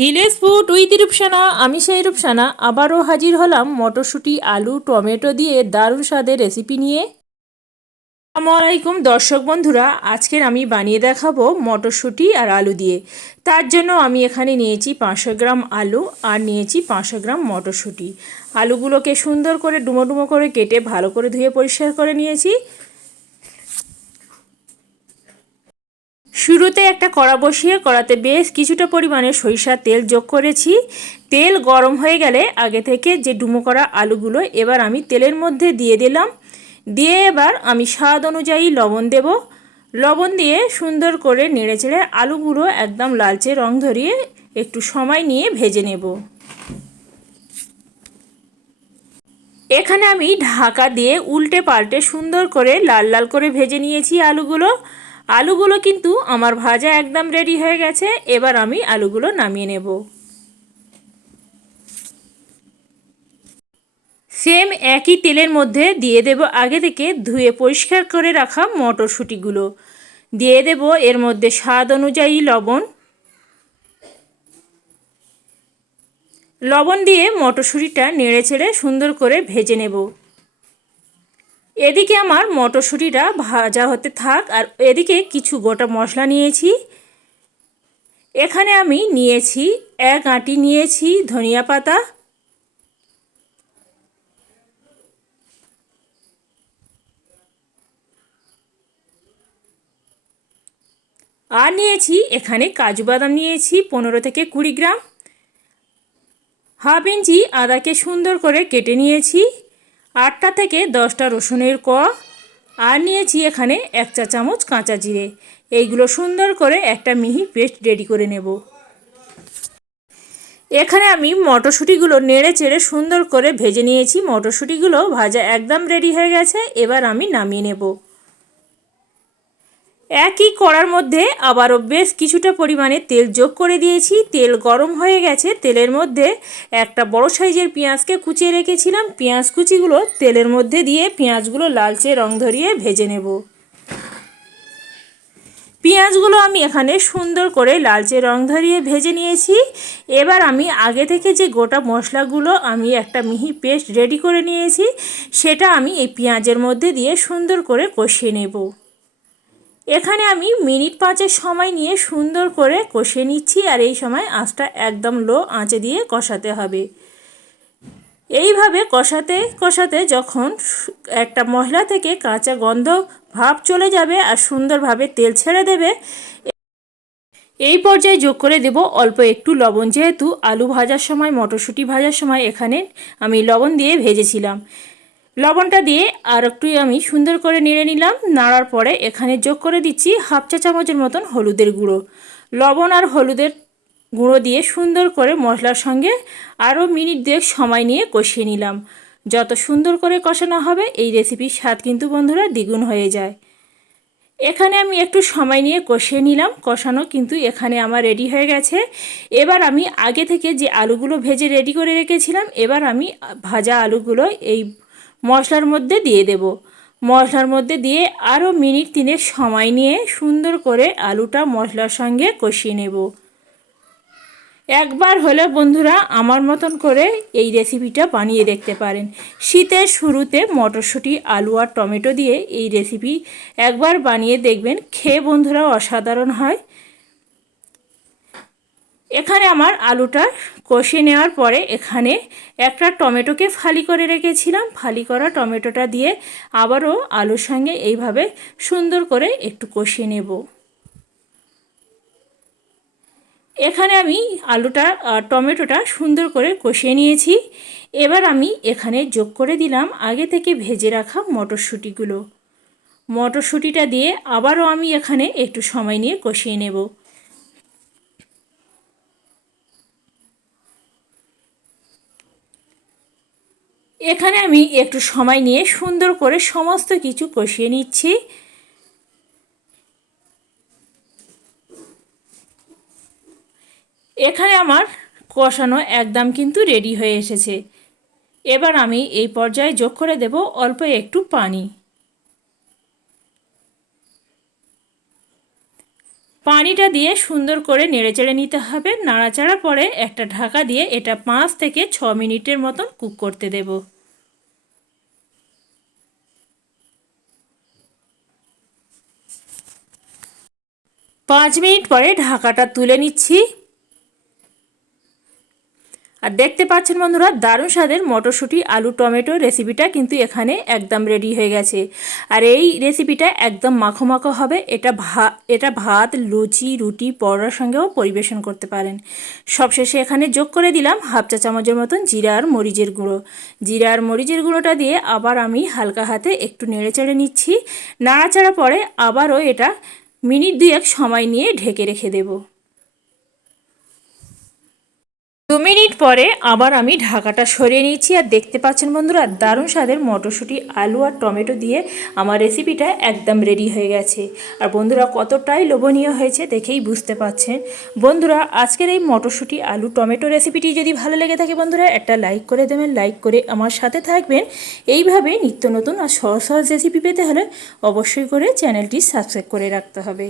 Village food with Rupsana. আমি সেই রূপসানা আবারও হাজির হলাম মটরশুঁটি আলু টমেটো দিয়ে দারুণ স্বাদের রেসিপি নিয়ে। আসসালামু আলাইকুম দর্শক বন্ধুরা, আজকের আমি বানিয়ে দেখাবো মটরশুঁটি আর আলু দিয়ে। তার জন্য আমি এখানে নিয়েছি 500 গ্রাম আলু আর নিয়েছি 500 গ্রাম মটরশুঁটি। আলুগুলোকে সুন্দর করে ডুমো ডুমো করে কেটে ভালো করে ধুয়ে পরিষ্কার করে নিয়েছি। শুরুতে একটা কড়া বসিয়ে কড়াতে বেশ কিছুটা পরিমাণে সরিষার তেল যোগ করেছি। তেল গরম হয়ে গেলে আগে থেকে যে ডুমো করা আলুগুলো এবার আমি তেলের মধ্যে দিয়ে দিলাম। দিয়ে এবার আমি স্বাদ অনুযায়ী লবণ দেব। লবণ দিয়ে সুন্দর করে নেড়েচেড়ে আলুগুলো একদম লালচে রং ধরিয়ে একটু সময় নিয়ে ভেজে নেব। এখানে আমি ঢাকা দিয়ে উল্টে পাল্টে সুন্দর করে লাল লাল করে ভেজে নিয়েছি আলুগুলো কিন্তু আমার ভাজা একদম রেডি হয়ে গেছে। এবার আমি আলুগুলো নামিয়ে নেব। সেম একই তেলের মধ্যে দিয়ে দেব আগে থেকে ধুয়ে পরিষ্কার করে রাখা মটরশুঁটিগুলো। দিয়ে দেব এর মধ্যে স্বাদ অনুযায়ী লবণ দিয়ে মটরশুঁটিটা নেড়েচেড়ে সুন্দর করে ভেজে নেব। এদিকে আমার মটরশুঁটিটা ভাজা হতে থাক, আর এদিকে কিছু গোটা মশলা নিয়েছি। এখানে আমি নিয়েছি 1 আঁটি নিয়েছি ধনিয়া পাতা, আর নিয়েছি এখানে কাজু বাদাম নিয়েছি 15 থেকে 20 গ্রাম। হাফ ইঞ্চি আদাকে সুন্দর করে কেটে নিয়েছি। 8টা থেকে 10টা রসুনের কোয়া, আর নিয়েছি এখানে 1 চা চামচ কাঁচা জিরে। এইগুলো সুন্দর করে একটা মিহি পেস্ট রেডি করে নেব। এখানে আমি মটরশুঁটিগুলো নেড়ে চেড়ে সুন্দর করে ভেজে নিয়েছি। মটরশুঁটিগুলো ভাজা একদম রেডি হয়ে গেছে। এবার আমি নামিয়ে নেব। একই কড়ার মধ্যে আবারও বেশ কিছুটা পরিমাণে তেল যোগ করে দিয়েছি। তেল গরম হয়ে গেছে। তেলের মধ্যে একটা বড় সাইজের পেঁয়াজকে কুচিয়ে রেখেছিলাম। পেঁয়াজ কুচিগুলো তেলের মধ্যে দিয়ে পেঁয়াজগুলো লালচে রং ধরিয়ে ভেজে নেব। পেঁয়াজগুলো আমি এখানে সুন্দর করে লালচে রং ধরিয়ে ভেজে নিয়েছি। এবার আমি আগে থেকে যে গোটা মশলাগুলো আমি একটা মিহি পেস্ট রেডি করে নিয়েছি সেটা আমি এই পেঁয়াজের মধ্যে দিয়ে সুন্দর করে কষিয়ে নেব। এখানে আমি মিনিট 5 সময় নিয়ে সুন্দর করে কষিয়ে নিচ্ছি, আর এই সময় আঁচটা একদম লো আঁচে দিয়ে কষাতে হবে। এইভাবে কষাতে কষাতে যখন একটা মশলা থেকে কাঁচা গন্ধ ভাব চলে যাবে আর সুন্দরভাবে তেল ছেড়ে দেবে, এই পর্যায়ে যোগ করে দেব অল্প একটু লবণ। যেহেতু আলু ভাজার সময় মটরশুঁটি ভাজার সময় এখানে আমি লবণ দিয়ে ভেজেছিলাম, লবণটা দিয়ে আর একটু আমি সুন্দর করে নেড়ে নিলাম। নাড়ার পরে এখানে যোগ করে দিচ্ছি হাফ চা চামচের মতন হলুদের গুঁড়ো। লবণ আর হলুদের গুঁড়ো দিয়ে সুন্দর করে মশলার সঙ্গে আরও মিনিট 2 সময় নিয়ে কষিয়ে নিলাম। যত সুন্দর করে কষানো হবে এই রেসিপির স্বাদ কিন্তু বন্ধুরা দ্বিগুণ হয়ে যায়। এখানে আমি একটু সময় নিয়ে কষিয়ে নিলাম। কষানো কিন্তু এখানে আমার রেডি হয়ে গেছে। এবার আমি আগে থেকে যে আলুগুলো ভেজে রেডি করে রেখেছিলাম, এবার আমি ভাজা আলুগুলো এই মশলার মধ্যে দিয়ে দেব। মশলার মধ্যে দিয়ে আরও মিনিট 3 সময় নিয়ে সুন্দর করে আলুটা মশলার সঙ্গে কষিয়ে নেব। একবার হলে বন্ধুরা আমার মতন করে এই রেসিপিটা বানিয়ে দেখতে পারেন। শীতের শুরুতে মটরশুঁটি আলু আর টমেটো দিয়ে এই রেসিপি একবার বানিয়ে দেখবেন, খেয়ে বন্ধুরা অসাধারণ হয়। এখানে আমার আলুটা কষিয়ে নেওয়ার পরে এখানে একটা টমেটোকে ফালি করে রেখেছিলাম। ফালি করা টমেটোটা দিয়ে আবারও আলুর সঙ্গে এইভাবে সুন্দর করে একটু কষিয়ে নেব। এখানে আমি আলুটা আর টমেটোটা সুন্দর করে কষিয়ে নিয়েছি। এবার আমি এখানে যোগ করে দিলাম আগে থেকে ভেজে রাখা মটরশুঁটিগুলো। মটরশুঁটিটা দিয়ে আবারও আমি এখানে একটু সময় নিয়ে কষিয়ে নেব। এখানে আমি একটু সময় নিয়ে সুন্দর করে সমস্ত কিছু কষিয়ে নিচ্ছি। এখানে আমার কষানো একদম কিন্তু রেডি হয়ে এসেছে। এবার আমি এই পর্যায়ে যোগ করে দেব অল্প একটু পানি। পানিটা দিয়ে সুন্দর করে নেড়েচেড়ে নিতে হবে। নাড়াচাড়ার পরে একটা ঢাকা দিয়ে এটা 5 থেকে 6 মিনিটের মতন কুক করতে দেব। 5 মিনিট পরে ঢাকাটা তুলে নিচ্ছি। আর দেখতে পাচ্ছেন বন্ধুরা, দারুণ স্বাদের মটরশুঁটি আলু টমেটো রেসিপিটা কিন্তু এখানে একদম রেডি হয়ে গেছে। আর এই রেসিপিটা একদম মাখো মাখো হবে। এটা ভাত লুচি রুটি পরোটার সঙ্গেও পরিবেশন করতে পারেন। সবশেষে এখানে যোগ করে দিলাম হাফ চা চামচের মতন জিরা আর মরিচের গুঁড়ো। জিরা আর মরিচের গুঁড়োটা দিয়ে আবার আমি হালকা হাতে একটু নেড়েচেড়ে নিচ্ছি। নাড়াচাড়া পরে আবারও এটা মিনিট 2 সময় নিয়ে ঢেকে রেখে দেবো। 2 মিনিট পরে আবার আমি ঢাকাটা সরিয়ে নিয়েছি। আর দেখতে পাচ্ছেন বন্ধুরা, দারুণ স্বাদের মটরশুঁটি আলু আর টমেটো দিয়ে আমার রেসিপিটা একদম রেডি হয়ে গেছে। আর বন্ধুরা, কতটাই লোভনীয় হয়েছে দেখেই বুঝতে পাচ্ছেন। বন্ধুরা, আজকের এই মটরশুঁটি আলু টমেটো রেসিপিটি যদি ভালো লেগে থাকে বন্ধুরা, একটা লাইক করে দেবেন। লাইক করে আমার সাথে থাকবেন। এইভাবে নিত্য নতুন আর সহজ সহজ রেসিপি পেতে হলে অবশ্যই করে চ্যানেলটি সাবস্ক্রাইব করে রাখতে হবে।